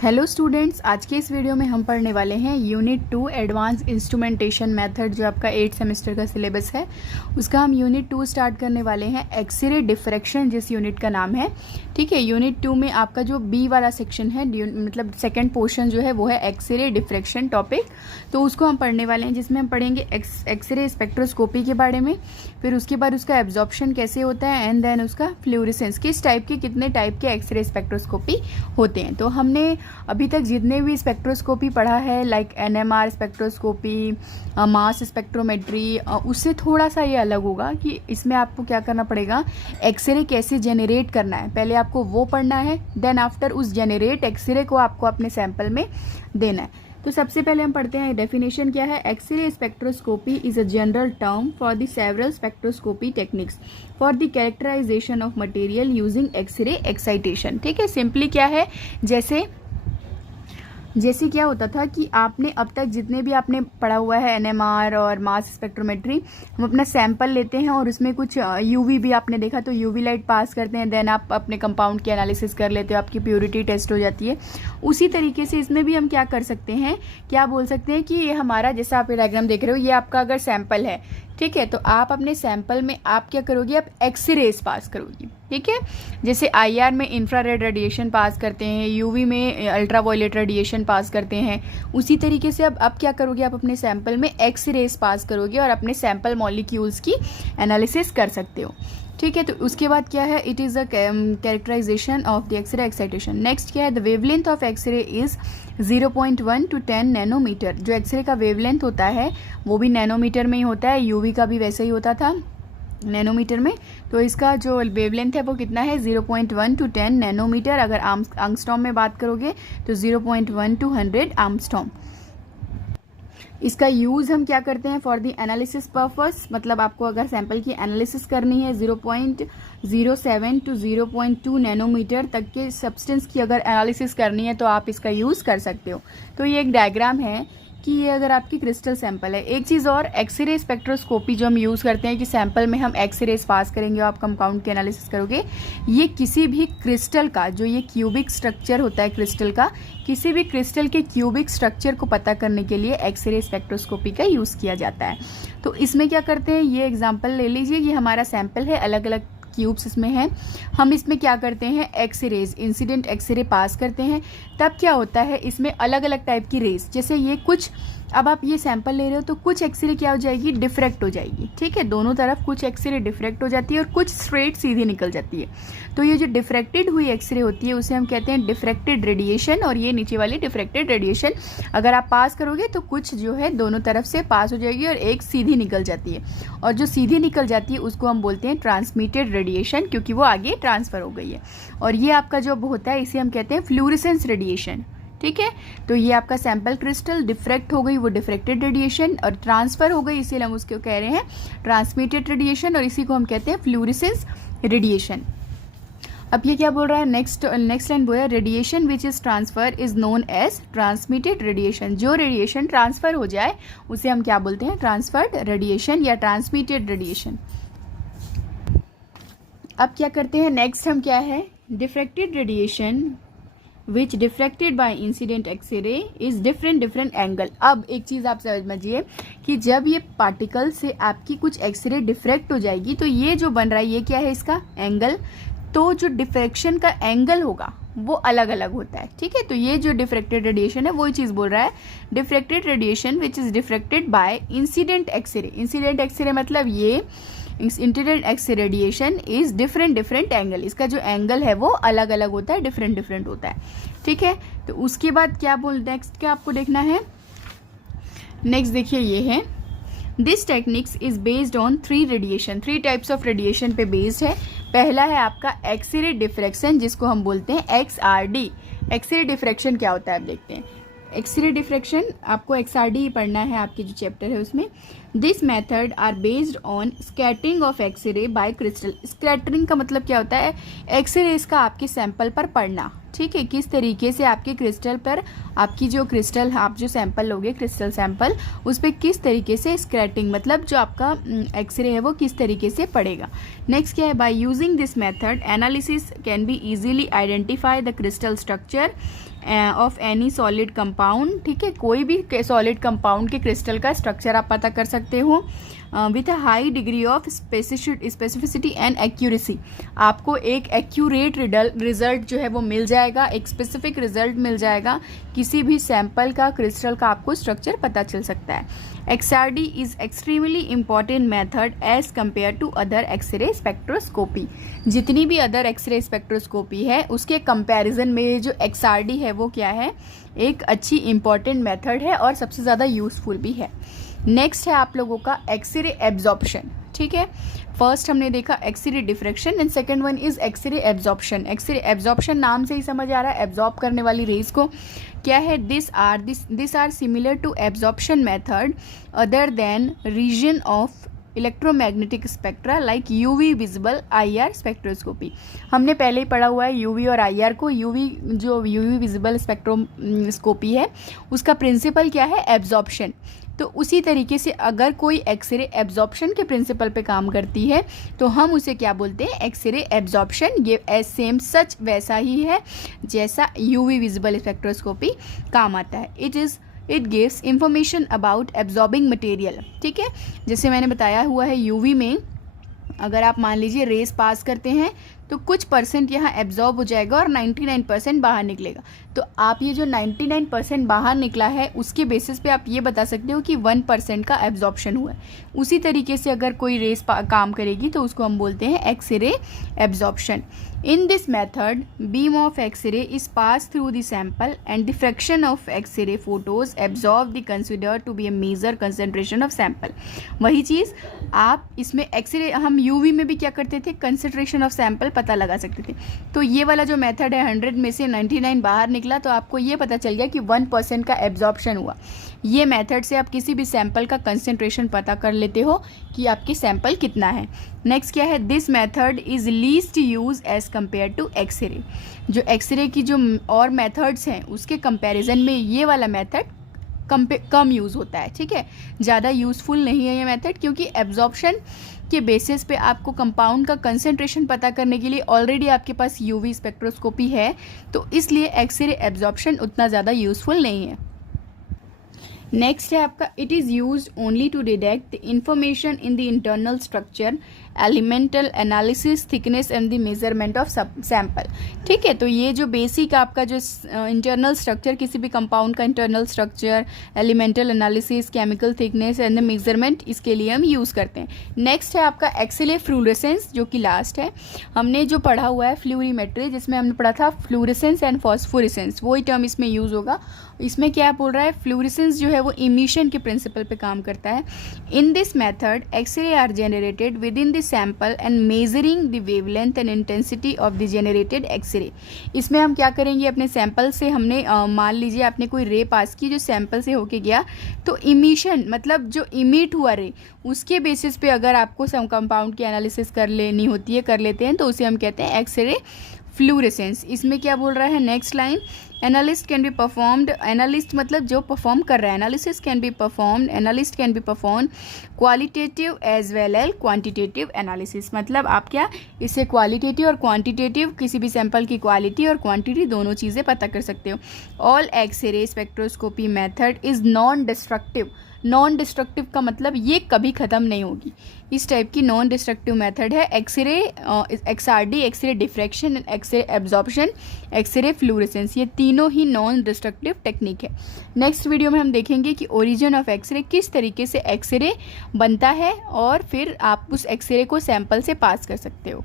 Hello students, आज के इस वीडियो में हम पढ़ने वाले हैं यूनिट 2 एडवांस इंस्ट्रूमेंटेशन मेथड, जो आपका 8 सेमेस्टर का सिलेबस है उसका हम यूनिट 2 स्टार्ट करने वाले हैं। एक्सरे डिफ्रैक्शन जिस यूनिट का नाम है, ठीक है। यूनिट 2 में आपका जो बी वाला सेक्शन है, मतलब सेकंड पोर्शन जो है वो है एक्सरे डिफ्रैक्शन टॉपिक, तो उसको हम पढ़ने वाले हैं, जिसमें हम पढ़ेंगे एक्सरे स्पेक्ट्रोस्कोपी के बारे में, फिर उसके बाद उसका एब्जॉर्प्शन कैसे होता है, एंड देन उसका फ्लूरेसेंस, किस टाइप के कितने टाइप के एक्सरे स्पेक्ट्रोस्कोपी होते हैं। तो हमने अभी तक जितने भी स्पेक्ट्रोस्कोपी पढ़ा है, like NMR spectroscopy, mass spectrometry, उससे थोड़ा सा ये अलग होगा कि इसमें आपको क्या करना पड़ेगा, एक्सरे कैसे जेनरेट करना है, पहले आपको वो पढ़ना है, देन आफ्टर उस जेनरेट एक्सरे को आपको अपने सैंपल में देना है। तो सबसे पहले हम पढ़ते हैं डेफिनेशन क्या है। X-ray spectroscopy is a general term for the several spectroscopy techniques for the characterization of material using X-ray excitation. ठीक है, सिंपली क्या है, जैसे क्या होता था कि आपने अब तक जितने भी आपने पढ़ा हुआ है एनएमआर और मास स्पेक्ट्रोमेट्री, हम अपना सैंपल लेते हैं और उसमें कुछ यूवी भी आपने देखा तो यूवी लाइट पास करते हैं, देन आप अपने कंपाउंड की एनालिसिस कर लेते हो, आपकी प्योरिटी टेस्ट हो जाती है। उसी तरीके से इसमें भी हम क्या कर सकते हैं, क्या बोल सकते हैं कि ये हमारा, जैसा आप डायग्राम देख रहे हो, ये आपका अगर सैंपल है, ठीक है, तो आप अपने सैंपल में आप क्या करोगे, आप एक्सरेज पास करोगी। ठीक है, जैसे आईआर में इंफ्रारेड रेडिएशन पास करते हैं, यूवी में अल्ट्रावायलेट रेडिएशन पास करते हैं, उसी तरीके से अब क्या करोगे, आप अपने सैंपल में एक्सरेज पास करोगे और अपने सैंपल मॉलिक्यूल्स की एनालिसिस कर सकते हो। ठीक है, तो उसके बाद क्या है, it is a characterization of the X-ray excitation. Next क्या है, the wavelength of X-ray is 0.1 to 10 nanometre. जो एक्सरे का वेवलेंथ होता है वो भी नैनोमीटर में ही होता है, यूवी का भी वैसे ही होता था नैनोमीटर में। तो इसका जो वेवलेंथ है वो कितना है, 0.1 to 10 नैनोमीटर। अगर आर्मस्ट्रॉम में बात करोगे तो 0.1 to 100 आर्मस्ट्रॉम। इसका यूज़ हम क्या करते हैं, फॉर द एनालिसिस पर्पस, मतलब आपको अगर सैंपल की एनालिसिस करनी है 0.07 to 0.2 नैनोमीटर तक के सब्सटेंस की अगर एनालिसिस करनी है तो आप इसका यूज़ कर सकते हो। तो ये एक डायग्राम है कि ये अगर आपकी क्रिस्टल सैंपल है। एक चीज़ और, एक्सरे स्पेक्ट्रोस्कोपी जो हम यूज़ करते हैं कि सैंपल में हम एक्सरेज पास करेंगे और आप कंपाउंड की एनालिसिस करोगे, ये किसी भी क्रिस्टल का, जो ये क्यूबिक स्ट्रक्चर होता है क्रिस्टल का, किसी भी क्रिस्टल के क्यूबिक स्ट्रक्चर को पता करने के लिए एक्सरे स्पेक्ट्रोस्कोपी का यूज़ किया जाता है। तो इसमें क्या करते हैं, ये एग्जाम्पल ले लीजिए, ये हमारा सैंपल है, अलग अलग क्यूब्स इसमें हैं। हम इसमें क्या करते हैं, एक्सरेज, इंसिडेंट एक्सरे पास करते हैं। तब क्या होता है, इसमें अलग अलग टाइप की रेज, जैसे ये कुछ, अब आप ये सैंपल ले रहे हो तो कुछ एक्सरे क्या हो जाएगी, डिफ्रैक्ट हो जाएगी। ठीक है, दोनों तरफ कुछ एक्सरे डिफ्रैक्ट हो जाती है और कुछ स्ट्रेट सीधी निकल जाती है। तो ये जो डिफ्रैक्टेड हुई एक्सरे होती है उसे हम कहते हैं डिफ्रैक्टेड रेडिएशन, और ये नीचे वाली डिफ्रैक्टेड रेडिएशन अगर आप पास करोगे तो कुछ जो है दोनों तरफ से पास हो जाएगी और एक सीधी निकल जाती है, और जो सीधी निकल जाती है उसको हम बोलते हैं ट्रांसमिटेड रेडिएशन, क्योंकि वो आगे ट्रांसफर हो गई है। और ये आपका जो होता है इसे हम कहते हैं फ्लूरेसेंस रेडिएशन। ठीक है, तो ये आपका सैंपल क्रिस्टल डिफ्रैक्ट हो गई, वो डिफ्रैक्टेड रेडिएशन, और ट्रांसफर हो गई, इसीलिए हम उसको कह रहे हैं ट्रांसमिटेड रेडिएशन, और इसी को हम कहते हैं फ्लूरेसेंस रेडिएशन। अब ये क्या बोल रहा है, नेक्स्ट लाइन बोला, radiation which is transfer is known as transmitted radiation. जो रेडिएशन ट्रांसफर हो जाए उसे हम क्या बोलते हैं, ट्रांसफर्ड रेडिएशन या ट्रांसमिटेड रेडिएशन। अब क्या करते हैं, नेक्स्ट हम क्या है, diffracted radiation which diffracted by incident X-ray is different angle. अब एक चीज़ आप समझिए कि जब ये पार्टिकल से आपकी कुछ एक्सरे डिफ्रैक्ट हो जाएगी तो ये जो बन रहा है ये क्या है, इसका एंगल। तो जो डिफ्रैक्शन का एंगल होगा वो अलग अलग होता है। ठीक है, तो ये जो डिफ्रैक्टेड रेडिएशन है वही चीज़ बोल रहा है, diffracted radiation which is diffracted by incident X-ray. Incident X-ray मतलब ये incident X-ray radiation is different angle, इसका जो एंगल है वो अलग अलग होता है, डिफरेंट होता है। ठीक है, तो उसके बाद क्या नेक्स्ट क्या आपको देखना है, नेक्स्ट देखिए ये है, this techniques is based on 3 radiation, 3 types of radiation पे बेस्ड है। पहला है आपका एक्सरे डिफ्रैक्शन, जिसको हम बोलते हैं XRD। एक्सरे डिफ्रैक्शन क्या होता है आप देखते हैं। एक्सरे डिफ्रैक्शन आपको XRD ही पढ़ना है, आपके जो चैप्टर है उसमें। This method are based on scattering of X-ray by crystal. Scattering का मतलब क्या होता है, एक्सरेज का आपके सैंपल पर पड़ना। ठीक है, किस तरीके से आपके क्रिस्टल पर, आपकी जो क्रिस्टल, आप जो सैंपल लोगे क्रिस्टल सैंपल, उस पर किस तरीके से स्कैटरिंग, मतलब जो आपका एक्सरे है वो किस तरीके से पड़ेगा। नेक्स्ट क्या है, by using this method analysis can be easily identify the crystal structure of any solid compound, ठीक है, कोई भी सॉलिड कंपाउंड के क्रिस्टल का स्ट्रक्चर आप पता कर सकते हो with a high degree of specificity and accuracy. आपको एक एक्यूरेट रिजल्ट जो है वो मिल जाएगा, एक स्पेसिफिक रिजल्ट मिल जाएगा, किसी भी सैंपल का क्रिस्टल का आपको स्ट्रक्चर पता चल सकता है। XRD is extremely important method as compare to other X-ray spectroscopy. जितनी भी अदर एक्सरे स्पेक्ट्रोस्कोपी है उसके कंपैरिजन में जो XRD है वो क्या है, एक अच्छी इंपॉर्टेंट मेथड है और सबसे ज़्यादा यूजफुल भी है। नेक्स्ट है आप लोगों का एक्सरे एब्जॉर्प्शन, ठीक है। फर्स्ट हमने देखा X-ray diffraction and second one is X-ray absorption. X-ray absorption नाम से ही समझ आ रहा है, एब्जॉर्ब करने वाली रेज को। क्या है, this are similar to absorption method other than region of electromagnetic spectra like UV visible IR spectroscopy. हमने पहले ही पढ़ा हुआ है यूवी और IR को। जो यूवी विजिबल स्पेक्ट्रोस्कोपी है उसका प्रिंसिपल क्या है, एब्जॉर्प्शन। तो उसी तरीके से अगर कोई एक्सरे एब्जॉर्प्शन के प्रिंसिपल पे काम करती है तो हम उसे क्या बोलते हैं, एक्सरे एब्जॉर्प्शन। ये सेम सच वैसा ही है जैसा यूवी विजिबल स्पेक्ट्रोस्कोपी काम आता है। It gives information about absorbing material, ठीक है। जैसे मैंने बताया हुआ है यूवी में अगर आप मान लीजिए रेस पास करते हैं तो कुछ परसेंट यहाँ एब्जॉर्ब हो जाएगा और 99% बाहर निकलेगा। तो आप ये जो 99% बाहर निकला है उसके बेसिस पे आप ये बता सकते हो कि 1% का एब्जॉर्प्शन हुआ है। उसी तरीके से अगर कोई रेस काम करेगी तो उसको हम बोलते हैं X-ray absorption. In this method beam of X-ray is pass through the sample and diffraction of X-ray photos absorb the consider to be a major concentration of sample. वही चीज़ आप इसमें एक्सरे, हम यूवी में भी क्या करते थे, कंसंट्रेशन ऑफ सैंपल पता लगा सकते थे। तो ये वाला जो मेथड है 100 में से 99 बाहर निकला तो आपको ये पता चल गया कि 1% का एब्जॉर्प्शन हुआ। ये मेथड से आप किसी भी सैंपल का कंसंट्रेशन पता कर लेते हो कि आपकी सैंपल कितना है। नेक्स्ट क्या है, this method is least use as compare to X-ray. जो एक्सरे की जो और मेथड्स हैं उसके कंपैरिजन में ये वाला मेथड कम यूज़ होता है, ठीक है, ज़्यादा यूज़फुल नहीं है ये मेथड, क्योंकि एब्जॉर्प्शन के बेसिस पे आपको कंपाउंड का कंसंट्रेशन पता करने के लिए ऑलरेडी आपके पास यूवी स्पेक्ट्रोस्कोपी है, तो इसलिए एक्सरे एब्जॉर्प्शन उतना ज़्यादा यूज़फुल नहीं है। नेक्स्ट है आपका, it is use only to detect the information in the internal structure, elemental analysis, thickness and the measurement of sample, ठीक है। तो ये जो बेसिक आपका जो इंटरनल स्ट्रक्चर, किसी भी कंपाउंड का internal structure, elemental analysis, chemical thickness and the measurement, इसके लिए हम यूज़ करते हैं। नेक्स्ट है आपका एक्सरे फ्लूरेसेंस, जो कि लास्ट है। हमने जो पढ़ा हुआ है फ्लूरीमेट्री, जिसमें हमने पढ़ा था फ्लूरेसेंस एंड फॉस्फोरेसेंस, वही टर्म इसमें यूज़ होगा। इसमें क्या बोल रहा है, फ्लूरेसेंस जो है वो इमिशन के प्रिंसिपल पे काम करता है। In this method X-ray are generated within the sample and measuring the wavelength and intensity of the generated X-ray. इसमें हम क्या करेंगे, अपने सैंपल से हमने मान लीजिए आपने कोई रे पास की जो सैंपल से होके गया, तो इमिशन मतलब जो इमिट हुआ रे उसके बेसिस पे अगर आपको सम कंपाउंड की एनालिसिस कर लेनी होती है, कर लेते हैं, तो उसे हम कहते हैं एक्सरे फ्लूरेसेंस। इसमें क्या बोल रहा है, next line, analyst can be performed, analyst मतलब जो परफॉर्म कर रहा है, analysis can be performed, analyst can be perform qualitative as well as quantitative analysis. मतलब आप क्या इससे क्वालिटेटिव और क्वांटिटेटिव, किसी भी सैंपल की क्वालिटी और क्वांटिटी दोनों चीज़ें पता कर सकते हो। All X-ray spectroscopy method is non destructive. Non destructive का मतलब ये कभी ख़त्म नहीं होगी, इस टाइप की नॉन डिस्ट्रक्टिव मेथड है x-ray, XRD, x-ray diffraction, x-ray absorption, x-ray fluorescence, ये तीनों ही नॉन डिस्ट्रक्टिव टेक्निक है। नेक्स्ट वीडियो में हम देखेंगे कि ओरिजिन ऑफ एक्सरे, किस तरीके से एक्सरे बनता है और फिर आप उस एक्सरे को सैंपल से पास कर सकते हो।